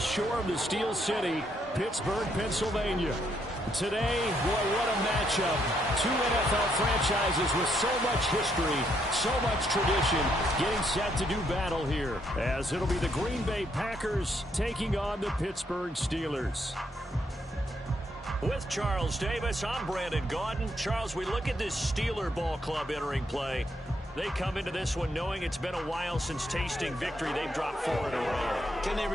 Shore of the Steel City, Pittsburgh, Pennsylvania. Today, boy, what a matchup. Two NFL franchises with so much history, so much tradition, getting set to do battle here, as it'll be the Green Bay Packers taking on the Pittsburgh Steelers. With Charles Davis, I'm Brandon Gaudin. Charles, we look at this Steeler ball club entering play. They come into this one knowing it's been a while since tasting victory. They've dropped 4 in a row. Can they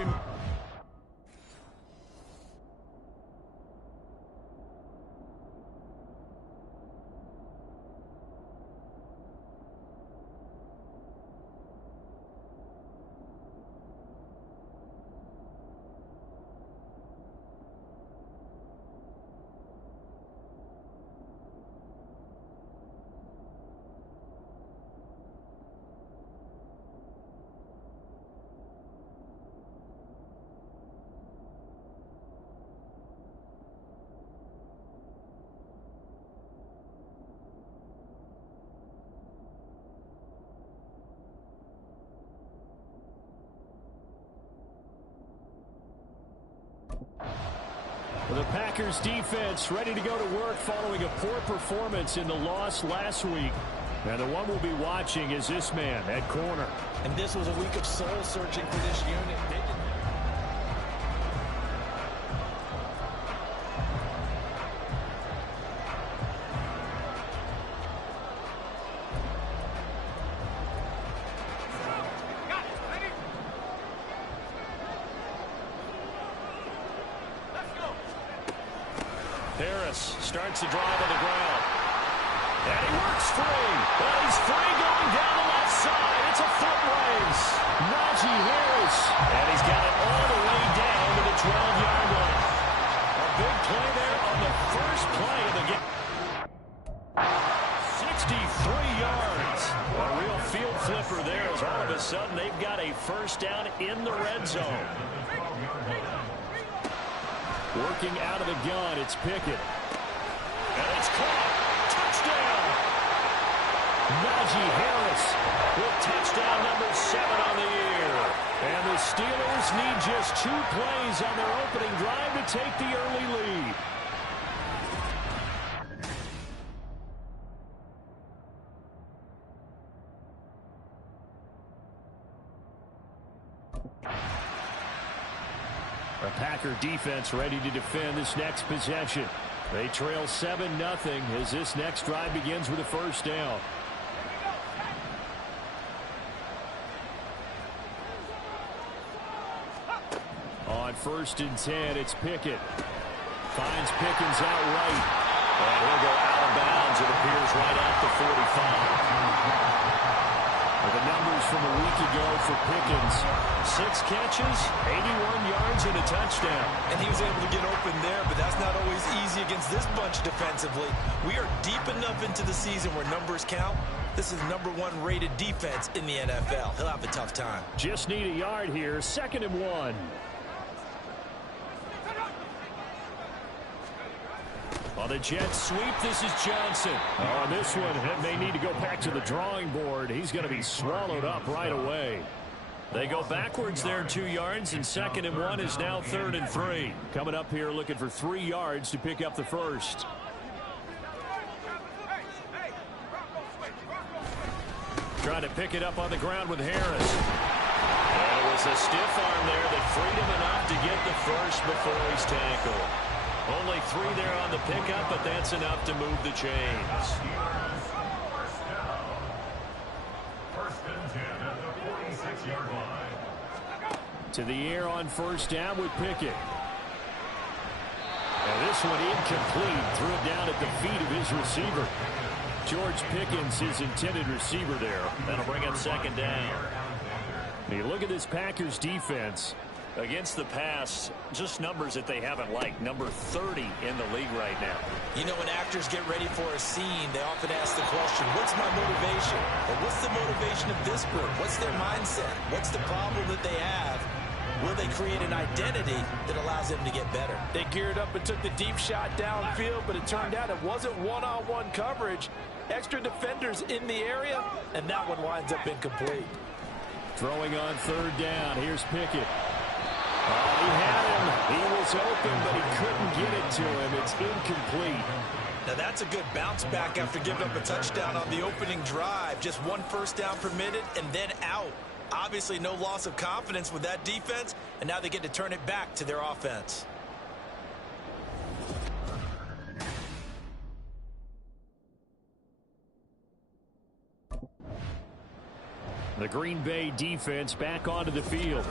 The Packers defense ready to go to work following a poor performance in the loss last week. And the one we'll be watching is this man at corner. And this was a week of soul searching for this unit. Harris starts the drive on the ground. And he works free. But he's free going down the left side. It's a foot race. Najee Harris. And he's got it all the way down to the 12-yard line. A big play there on the first play of the game. 63 yards. A real field flipper there as all of a sudden they've got a first down in the red zone. Working out of the gun, it's Pickett. And it's caught. Touchdown. Najee Harris with touchdown number 7 on the year. And the Steelers need just 2 plays on their opening drive to take the early lead. The Packer defense ready to defend this next possession. They trail 7-0 as this next drive begins with a first down. On 1st and 10, it's Pickett. Finds Pickens out right. And he'll go out of bounds, it appears, right at the 45. The numbers from a week ago for Pickens. 6 catches, 81 yards, and a touchdown. And he was able to get open there, but that's not always easy against this bunch defensively. We are deep enough into the season where numbers count. This is #1 rated defense in the NFL. He'll have a tough time. Just need a yard here. 2nd and 1. On the jet sweep, this is Johnson. On this one, they need to go back to the drawing board. He's going to be swallowed up right away. They go backwards there 2 yards, and 2nd and 1 is now 3rd and 3. Coming up here looking for 3 yards to pick up the first. Trying to pick it up on the ground with Harris. And it was a stiff arm there that freed him enough to get the first before he's tackled. Only 3 there on the pickup, but that's enough to move the chains. First and 10 at the 46-yard line. To the air on 1st down with Pickett. And this one incomplete. Threw it down at the feet of his receiver. George Pickens, his intended receiver there. That'll bring up 2nd down. You look at this Packers defense. Against the pass, just numbers that they haven't liked. Number 30 in the league right now. You know, when actors get ready for a scene, they often ask the question, what's my motivation? Or what's the motivation of this group? What's their mindset? What's the problem that they have? Will they create an identity that allows them to get better? They geared up and took the deep shot downfield, but it turned out it wasn't one-on-one coverage. Extra defenders in the area, and that one winds up incomplete. Throwing on 3rd down. Here's Pickett. He had him. He was open, but he couldn't get it to him. It's incomplete. Now that's a good bounce back after giving up a touchdown on the opening drive. Just one first down permitted and then out. Obviously no loss of confidence with that defense, and now they get to turn it back to their offense. The Green Bay defense back onto the field.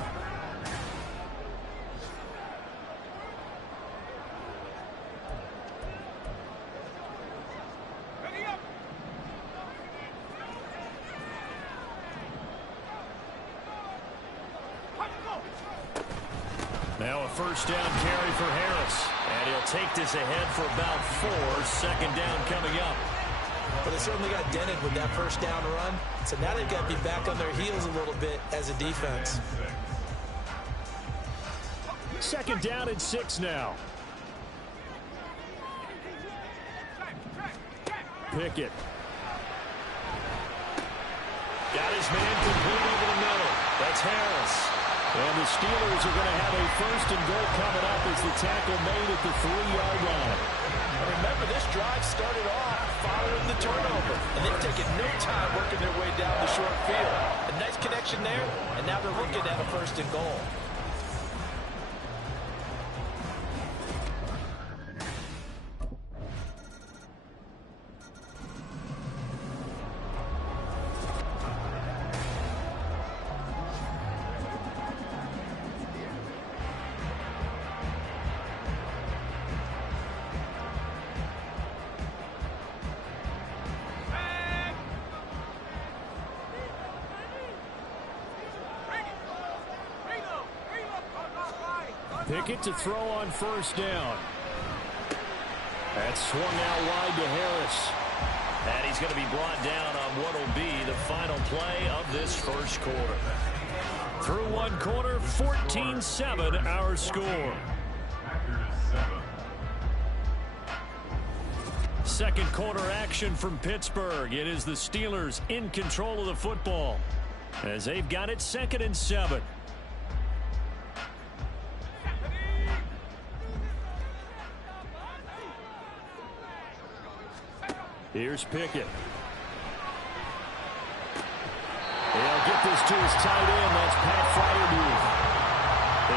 Now a first down carry for Harris. And he'll take this ahead for about 4. Second down coming up. But they certainly got dented with that first down run. So now they've got to be back on their heels a little bit as a defense. Second down and 6 now. Pickett. Got his man complete over the middle. That's Harris. And the Steelers are going to have a first and goal coming up as the tackle made at the 3-yard line. And remember, this drive started off following the turnover. And they've taken no time working their way down the short field. A nice connection there, and now they're looking at a first and goal. Pickett to throw on first down. That's swung out wide to Harris. And he's going to be brought down on what will be the final play of this first quarter. Through one quarter, 14-7 our score. Second quarter action from Pittsburgh. It is the Steelers in control of the football as they've got it 2nd and 7. Here's Pickett. He'll get this to his tight end. That's Pat Fryermuth.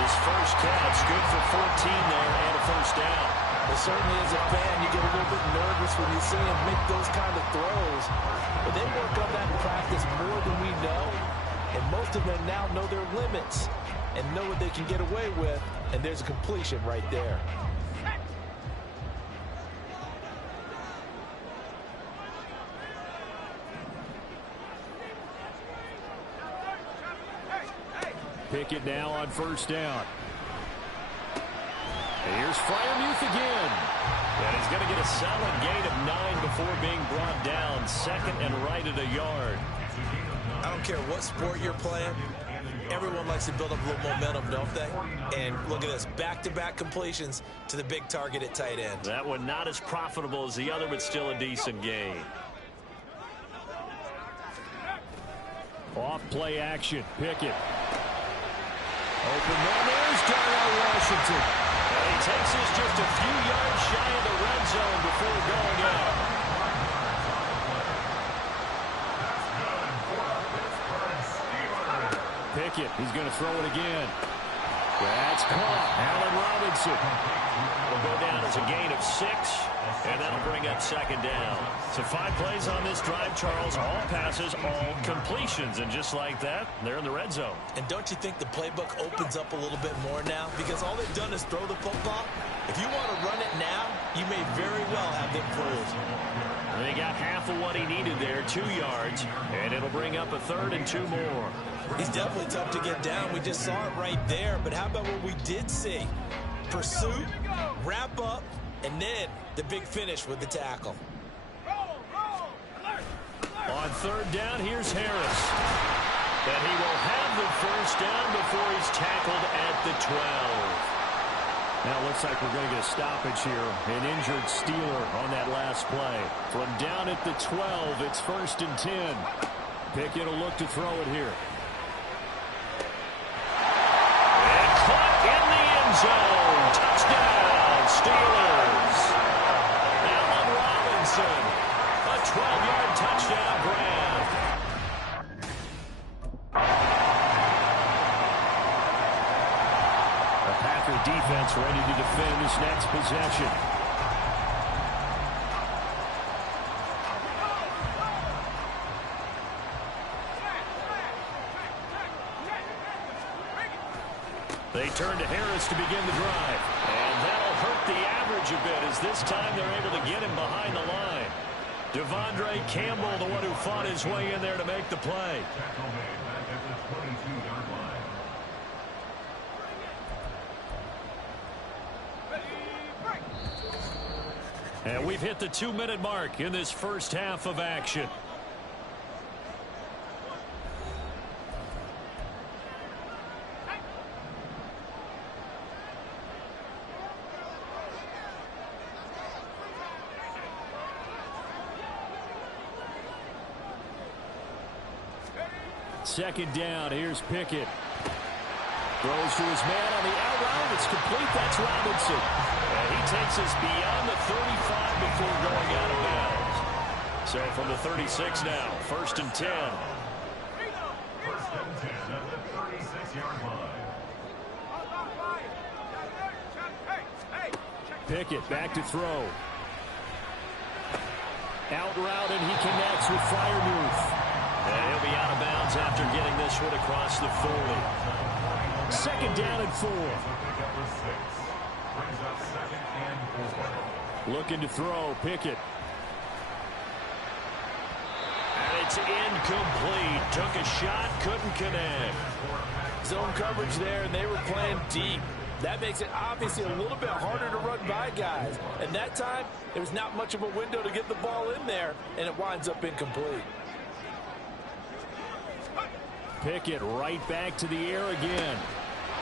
His first catch, good for 14 there and a first down. Well, certainly as a fan, you get a little bit nervous when you see him make those kind of throws. But they work on that in practice more than we know. And most of them now know their limits and know what they can get away with. And there's a completion right there. Pickett now on first down. Here's Fryermuth again. And he's going to get a solid gain of 9 before being brought down. 2nd and right at a yard. I don't care what sport you're playing. Everyone likes to build up a little momentum, don't they? And look at this, back-to-back completions to the big target at tight end. That one not as profitable as the other, but still a decent gain. Off play action. Pickett. Open man. There's Darnell Washington. And he takes this just a few yards shy of the red zone before going out. Pickett, he's going to throw it again. That's caught. Allen Robinson. Will go down as a gain of 6, and that'll bring up 2nd down. So 5 plays on this drive, Charles. All passes, all completions. And just like that, they're in the red zone. And don't you think the playbook opens up a little bit more now? Because all they've done is throw the football. If you want to run it now, you may very well have them fooled. And they got half of what he needed there, 2 yards. And it'll bring up a 3rd and 2 more. He's definitely tough to get down. We just saw it right there. But how about what we did see? Pursuit, wrap up, and then the big finish with the tackle. On 3rd down, here's Harris. And he will have the first down before he's tackled at the 12. Now it looks like we're going to get a stoppage here. An injured Steeler on that last play. From down at the 12, it's 1st and 10. Pickett will look to throw it here. And caught in Packer defense ready to defend this next possession. They turn to Harris to begin the drive. And that'll hurt the average a bit as this time they're able to get him behind the line. Devondre Campbell, the one who fought his way in there to make the play. Tackle made back at the 22-yard line. And we've hit the 2-minute mark in this first half of action. Second down, here's Pickett. Throws to his man on the out route. It's complete. That's Robinson. And he takes us beyond the 35 before going out of bounds. So from the 36 now, 1st and 10. 1st and 10 at the 36-yard line. Pickett back to throw. Out route, and he connects with Freiermuth. And he'll be out of bounds after getting this one across the 40. 2nd down and 4. Looking to throw, Pickett. And it's incomplete. Took a shot, couldn't connect. Zone coverage there, and they were playing deep. That makes it obviously a little bit harder to run by guys. And that time, there was not much of a window to get the ball in there, and it winds up incomplete. Pickett right back to the air again.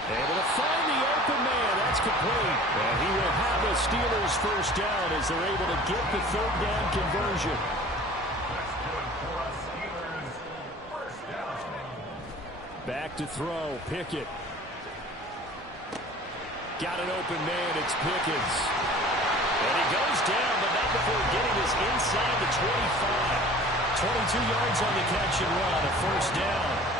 Able to find the open man. That's complete. And he will have a Steelers first down as they're able to get the 3rd down conversion. That's good for us, Steelers. First down. Back to throw, Pickett. Got an open man, it's Pickens. And he goes down, but not before getting this inside the 25. 22 yards on the catch and run, a 1st down.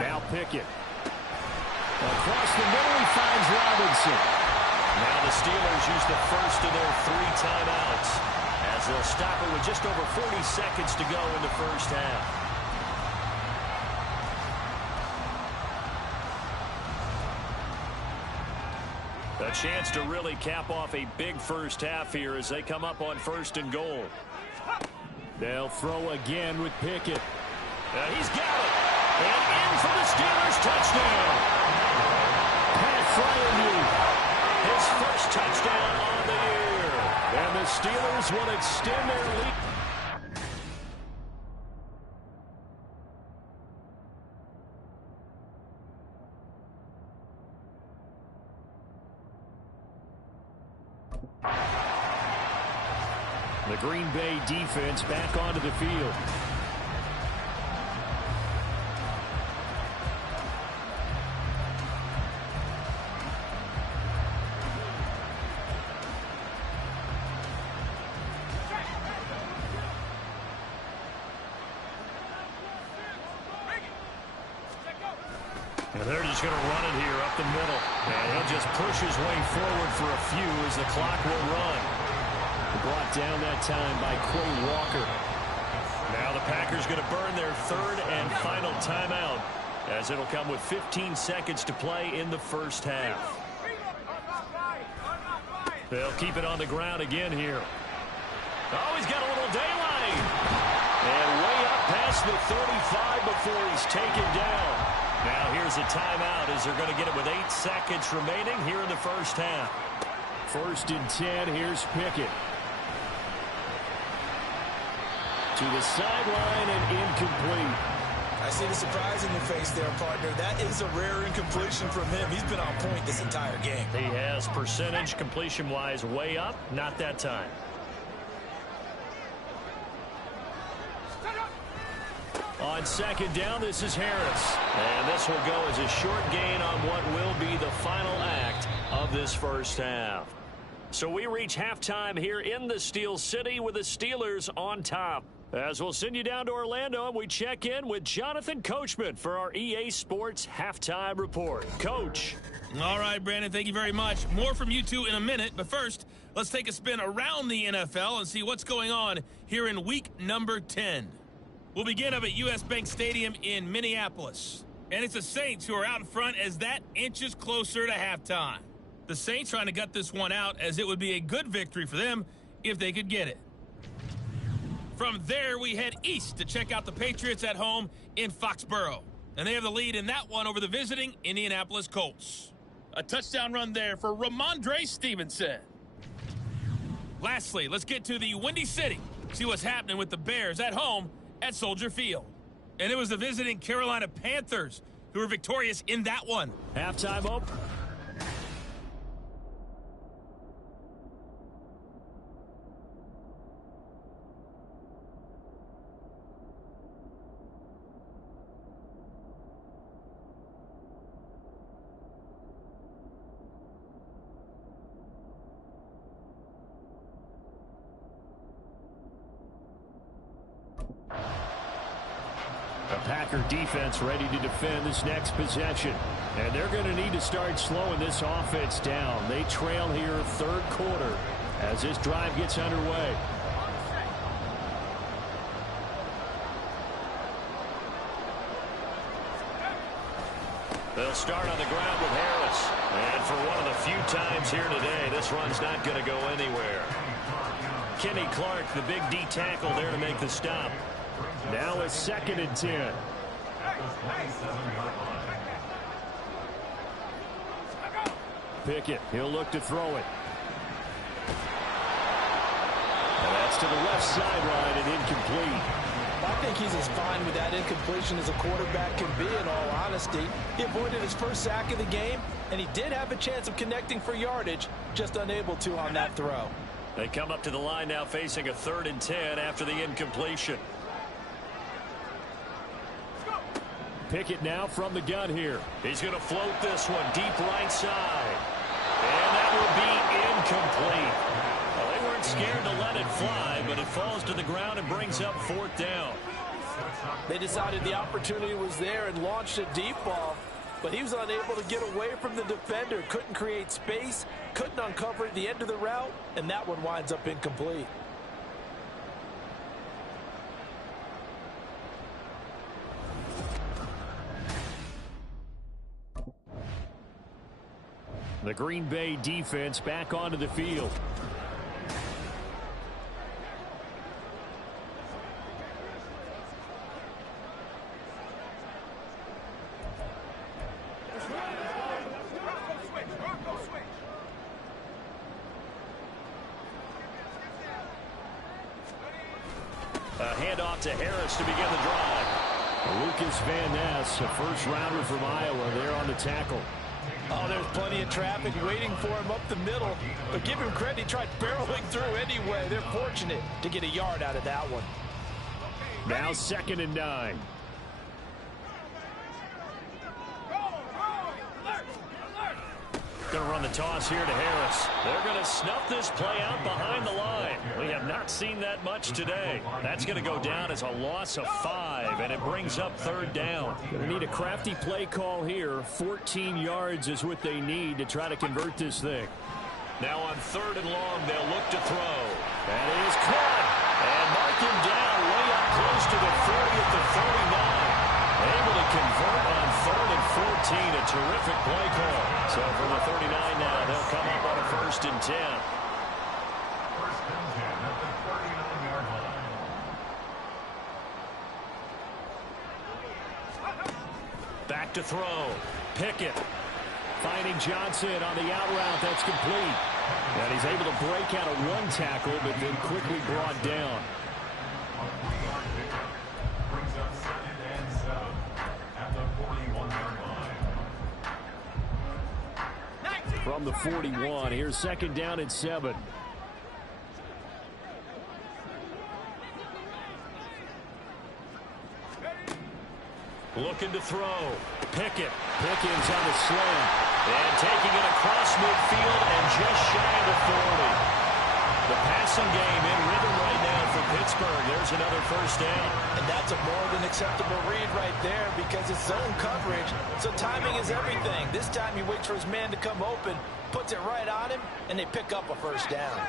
Now Pickett. Across the middle, he finds Robinson. Now the Steelers use the first of their 3 timeouts as they'll stop it with just over 40 seconds to go in the first half. A chance to really cap off a big first half here as they come up on 1st and goal. They'll throw again with Pickett. He's got it. And in for the Steelers touchdown. Pat Freiermuth, his first touchdown on the year. And the Steelers will extend their lead. The Green Bay defense back onto the field. And they're just going to run it here up the middle. And he'll just push his way forward for a few as the clock will run. Brought down that time by Quay Walker. Now the Packers going to burn their 3rd and final timeout as it'll come with 15 seconds to play in the first half. They'll keep it on the ground again here. Oh, he's got a little daylight. And way up past the 35 before he's taken down. Now here's a timeout as they're going to get it with 8 seconds remaining here in the first half. 1st and 10, here's Pickett. To the sideline and incomplete. I see the surprise in your face there, partner. That is a rare incompletion from him. He's been on point this entire game. He has percentage completion-wise way up. Not that time. On 2nd down, this is Harris. And this will go as a short gain on what will be the final act of this first half. So we reach halftime here in the Steel City with the Steelers on top. As we'll send you down to Orlando, and we check in with Jonathan Coachman for our EA Sports Halftime Report. Coach. All right, Brandon, thank you very much. More from you two in a minute, but first, let's take a spin around the NFL and see what's going on here in week number 10. We'll begin up at US Bank Stadium in Minneapolis. And it's the Saints who are out in front as that inches closer to halftime. The Saints trying to gut this one out as it would be a good victory for them if they could get it. From there, we head east to check out the Patriots at home in Foxborough. And they have the lead in that one over the visiting Indianapolis Colts. A touchdown run there for Ramondre Stevenson. Lastly, let's get to the Windy City. See what's happening with the Bears at home at Soldier Field. And it was the visiting Carolina Panthers who were victorious in that one. Halftime open. The Packer defense ready to defend this next possession. And they're going to need to start slowing this offense down. They trail here third quarter as this drive gets underway. They'll start on the ground with Harris. And for one of the few times here today, this run's not going to go anywhere. Kenny Clark, the big D tackle there to make the stop. Now it's 2nd and 10. Pickett, he'll look to throw it. And that's to the left sideline and incomplete. I think he's as fine with that incompletion as a quarterback can be, in all honesty. He avoided his first sack of the game, and he did have a chance of connecting for yardage, just unable to on that throw. They come up to the line now facing a 3rd and 10 after the incompletion. Pickett now from the gun here. He's going to float this one deep right side. And that will be incomplete. Well, they weren't scared to let it fly, but it falls to the ground and brings up 4th down. They decided the opportunity was there and launched a deep ball, but he was unable to get away from the defender, couldn't create space, couldn't uncover at the end of the route, and that one winds up incomplete. The Green Bay defense back onto the field. A handoff to Harris to begin the drive. Lucas Van Ness, a first-rounder from Iowa, there on the tackle. Oh, there's plenty of traffic waiting for him up the middle. But give him credit, he tried barreling through anyway. They're fortunate to get a yard out of that one. Now 2nd and 9. Going to run the toss here to Harris. They're going to snuff this play out behind the line. We have not seen that much today. That's going to go down as a loss of 5, and it brings up 3rd down. Going to need a crafty play call here. 14 yards is what they need to try to convert this thing. Now on 3rd and long, they'll look to throw. That is caught. And mark him down way up close to the 40 at the 49. Able to convert on 3rd and 14. A terrific play call. So from the 39 now, they'll come up on a 1st and 10. 1st and 10 at the 39-yard line. Back to throw. Pickett. Finding Johnson on the out route. That's complete. And he's able to break out of one tackle, but then quickly brought down. A 3-yard pickup brings up 2nd and 7 at the 41-yard line. From the 41, here's 2nd down and 7. Looking to throw. Pickett. Pickens on the sling. And taking it across midfield and just shy of the 40. The passing game in rhythm right now for Pittsburgh. There's another first down. And that's a more than acceptable read right there because it's zone coverage, so timing is everything. This time he waits for his man to come open, puts it right on him, and they pick up a first down.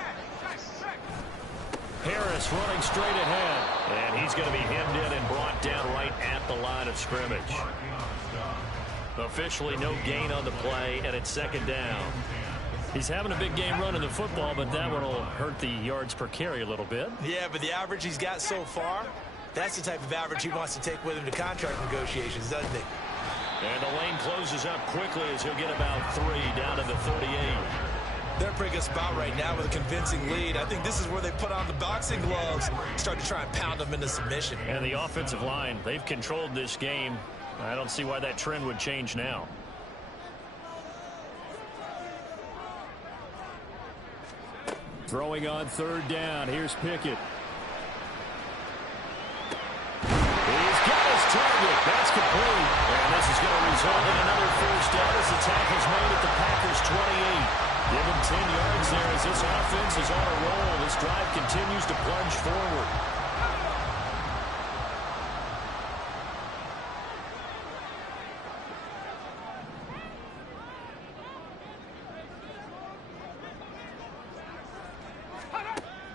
Harris running straight ahead, and he's going to be hemmed in and brought down right at the line of scrimmage. Officially no gain on the play, and it's second down. He's having a big game running the football, but that one will hurt the yards per carry a little bit. Yeah, but the average he's got so far, that's the type of average he wants to take with him to contract negotiations, doesn't he? And the lane closes up quickly as he'll get about 3 down to the 38. They're in a pretty good spot right now with a convincing lead. I think this is where they put on the boxing gloves, start to try and pound them into submission. And the offensive line, they've controlled this game. I don't see why that trend would change now. Throwing on third down. Here's Pickett. He's got his target. That's complete. And this is going to result in another first down as the tackle's made at the Packers' 28. Give him 10 yards there as this offense is on a roll. This drive continues to plunge forward.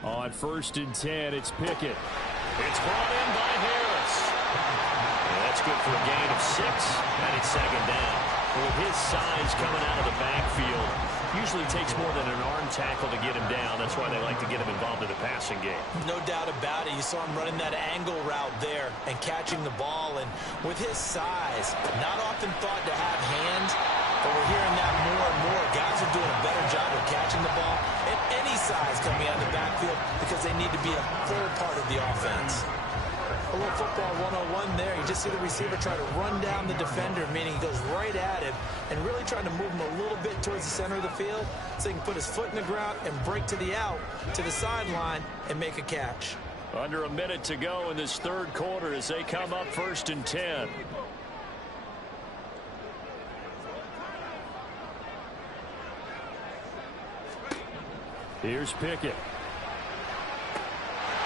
On 1st and 10, it's Pickett. It's brought in by Harris. And that's good for a gain of 6, and it's second down. With his size coming out of the backfield, usually takes more than an arm tackle to get him down. That's why they like to get him involved in the passing game. No doubt about it. You saw him running that angle route there and catching the ball. And with his size, not often thought to have hands, but we're hearing that more and more. Guys are doing a better job of catching the ball at any size coming out of the backfield because they need to be a full part of the offense. A little football 101 there. You just see the receiver try to run down the defender, meaning he goes right at him and really trying to move him a little bit towards the center of the field so he can put his foot in the ground and break to the out, to the sideline, and make a catch. Under a minute to go in this third quarter as they come up 1st and 10. Here's Pickett.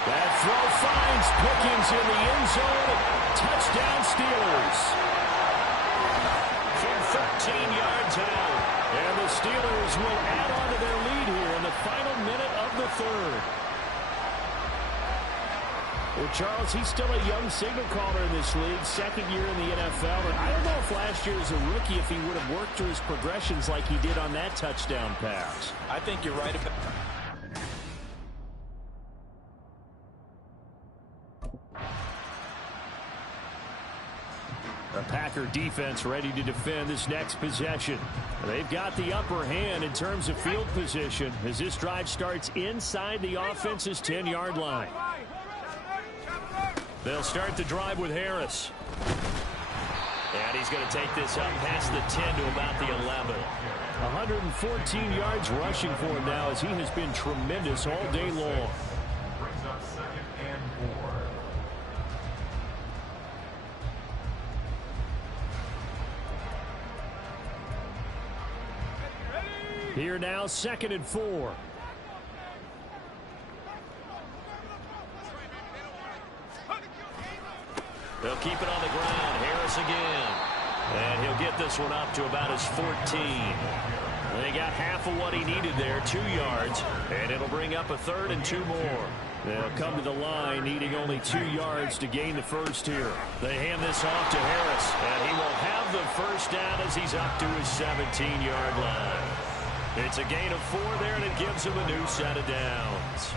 That throw finds Pickens in the end zone. Touchdown Steelers. From 13 yards out. And the Steelers will add on to their lead here in the final minute of the third. Well, Charles, he's still a young signal caller in this league, second year in the NFL. And I don't know if last year as a rookie, if he would have worked through his progressions like he did on that touchdown pass. I think you're right about The Packer defense ready to defend this next possession. They've got the upper hand in terms of field position as this drive starts inside the offense's 10-yard line. They'll start the drive with Harris. And he's going to take this up past the 10 to about the 11. 114 yards rushing for him now as he has been tremendous all day long. Brings up 2nd and 4. Here now, 2nd and 4. They'll keep it on the ground. Harris again. And he'll get this one up to about his 14. They got half of what he needed there, 2 yards. And it'll bring up a 3rd and 2 more. They'll come to the line needing only 2 yards to gain the first here. They hand this off to Harris. And he will have the first down as he's up to his 17-yard line. It's a gain of 4 there, and it gives him a new set of downs.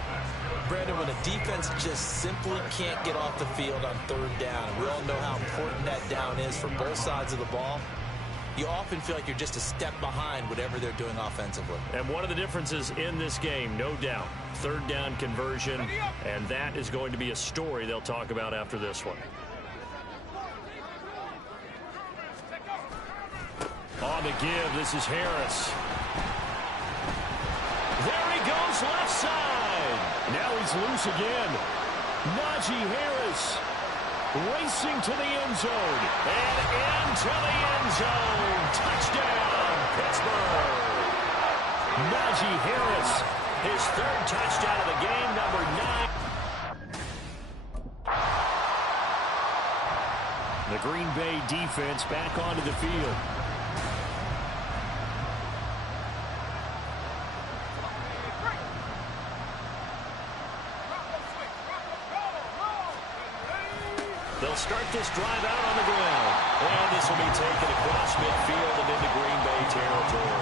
Brandon, when a defense just simply can't get off the field on 3rd down, we all know how important that down is for both sides of the ball. You often feel like you're just a step behind whatever they're doing offensively. And one of the differences in this game, no doubt, 3rd down conversion, and that is going to be a story they'll talk about after this one. On the give, this is Harris. There he goes, left side. Now he's loose again. Najee Harris racing to the end zone. And into the end zone. Touchdown, Pittsburgh. Najee Harris. His 3rd touchdown of the game, number 9. The Green Bay defense back onto the field. They'll start this drive out on the ground. And this will be taken across midfield and into Green Bay territory.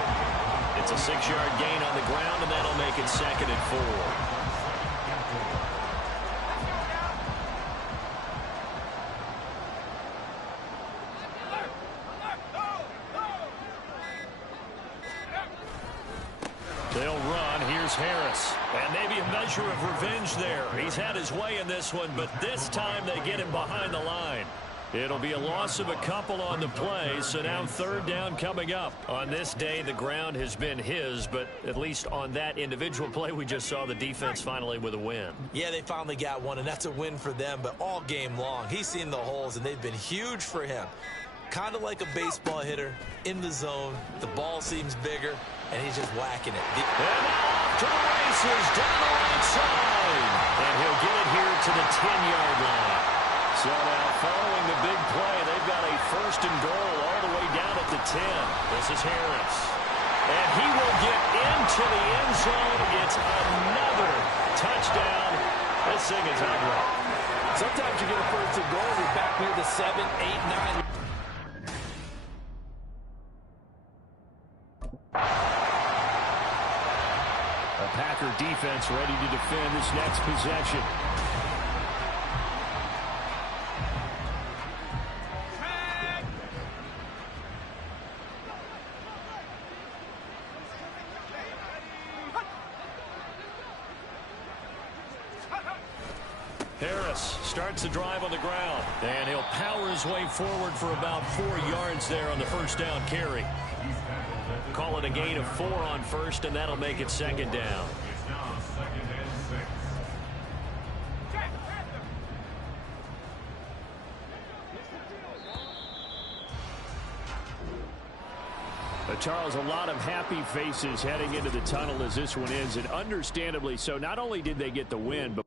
It's a 6-yard gain on the ground, and that'll make it 2nd and 4. They'll run. Here's Harris. And maybe a measure of revenge there. He's had his way in this one, but this time they get him behind the line. It'll be a loss of a couple on the play, so now 3rd down coming up. On this day, the ground has been his, but at least on that individual play, we just saw the defense finally with a win. Yeah, they finally got one, and that's a win for them, but all game long, he's seen the holes, and they've been huge for him. Kind of like a baseball hitter in the zone. The ball seems bigger, and he's just whacking it. And now off to the races, down the right side. And he'll get it here to the 10-yard line. So now following the big play, they've got a 1st and goal all the way down at the 10. This is Harris. And he will get into the end zone. It's another touchdown. This thing is ugly. Sometimes you get a 1st and goal, you're back near the 7, 8, 9. A Packer defense ready to defend this next possession. Harris starts the drive on the ground, and he'll power his way forward for about 4 yards there on the 1st down carry. Call it a gain of 4 on 1st, and that'll make it 2nd down. It's now 2nd and 6. Charles, a lot of happy faces heading into the tunnel as this one ends, and understandably so. Not only did they get the win, but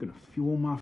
gonna fuel my